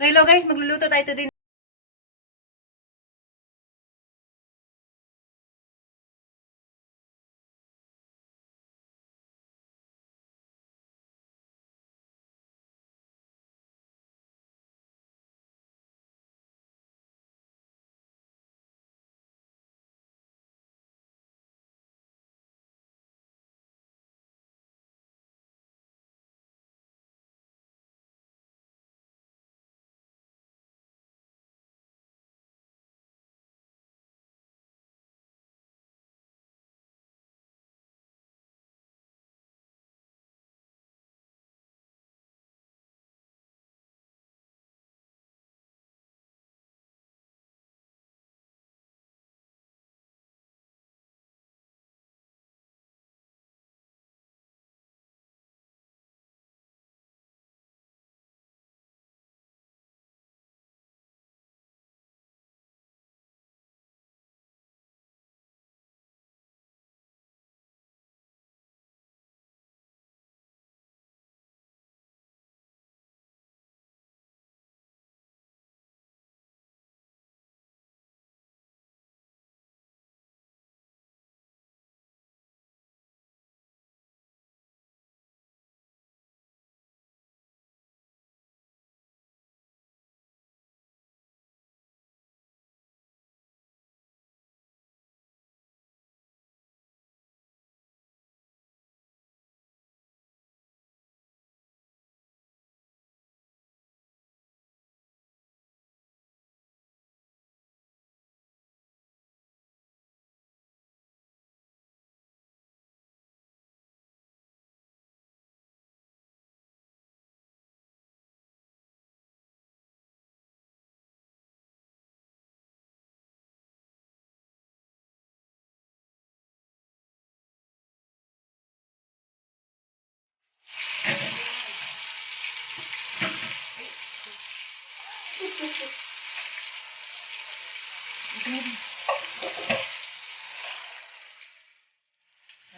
So hello guys, magluluto tayo today.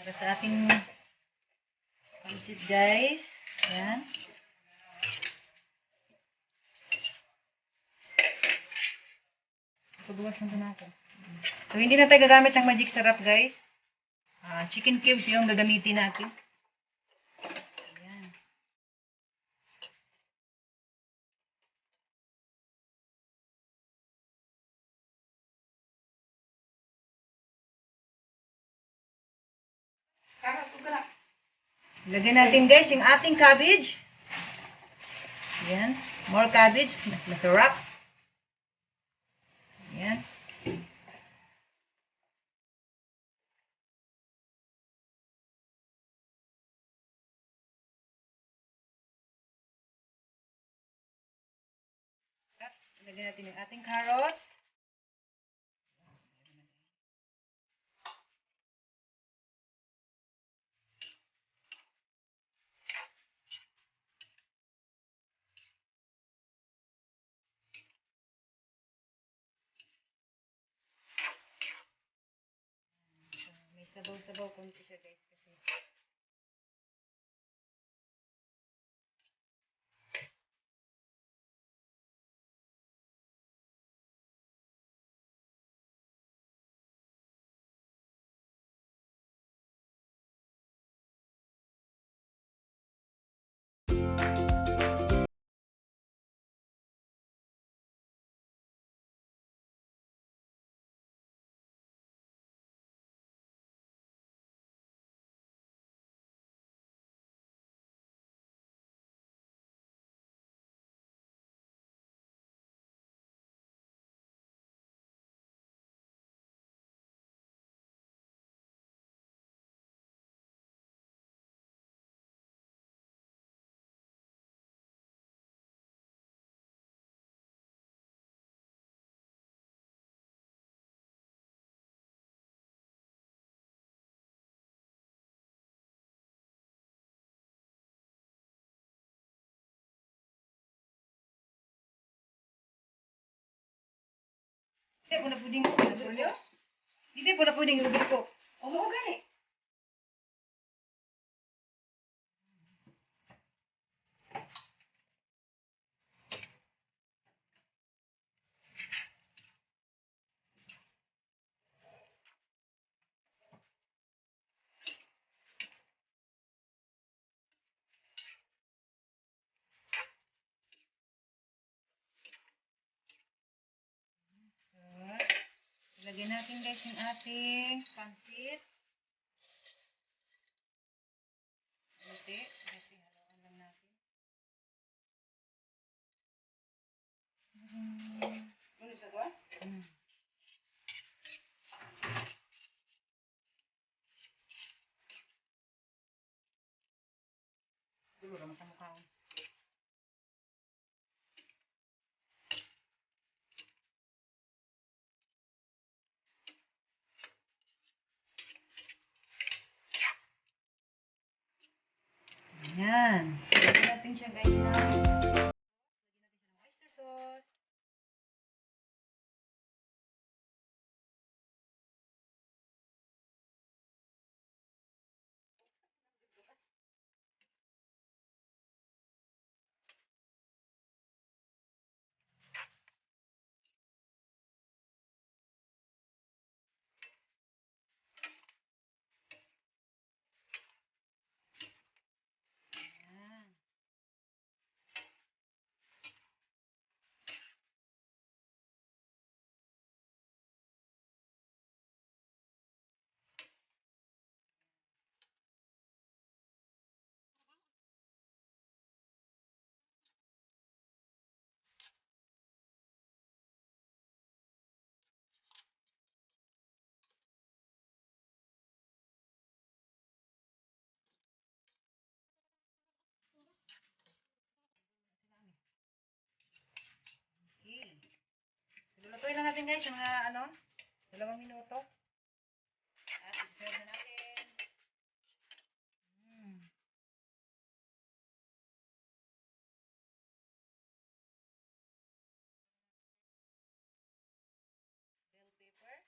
Para sa ating pancit guys. Yan. Pagbuwas mo natin. So hindi na tayo gagamit ng magic syrup guys. Chicken cubes yung gagamitin natin. Ayan. Lagyan natin guys yung ating cabbage. Ayan. More cabbage. Mas masarap. Ayan. At lagyan natin yung ating carrots. May sabaw-sabaw konti siya guys kasi. Hindi po na puding ko. Hindi po na puding ko. Oo, gani. guys yung ating pansit. Buti. Kasi haluan lang natin. Ano sa ba? Dulu naman sa mukha ko. Ayan. So, lagyan natin siya guys na oyster sauce. Ayan. Okay. So, lulutuin lang natin guys, mga 2 minuto. At i-serve na natin. Mm. Bell pepper.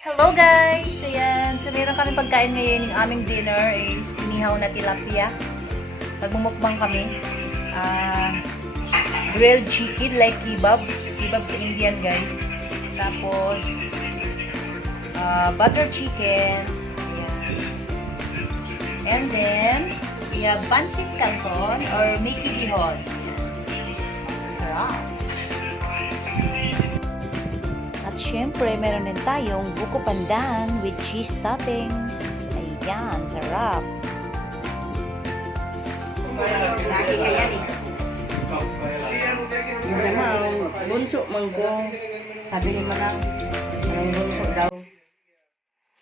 Hello guys! Ayan, so meron kami pagkain ngayon. Yung aming dinner is inihaw na tilapia. Magmumukbang kami. Grilled chicken like kebab. Kebab sa Indian guys. Tapos, butter chicken. Ayan. And then, we have pancit canton or Pancit Bihon. Sarap! At syempre, meron din tayong buko pandan with cheese toppings. Ayan, sarap. Lagi ka yan eh. Minsan nga, bunso man ko. Sabi ni Manang, ang bunso daw.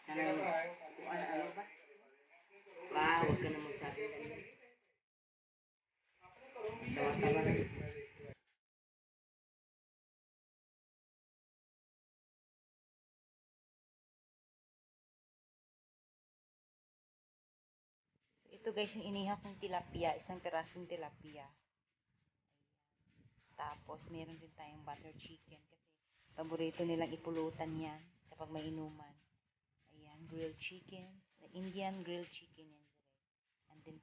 Ano ba? Huwag ka na magsabi ganun. Tawa-tawa. Ito guys, yung inihaw kong tilapia. Isang pirasong tilapia. Tapos, meron din tayong butter chicken. Kasi, paborito nilang ipulutan yan kapag may inuman. Ayan, grilled chicken. Indian grilled chicken yan. And then,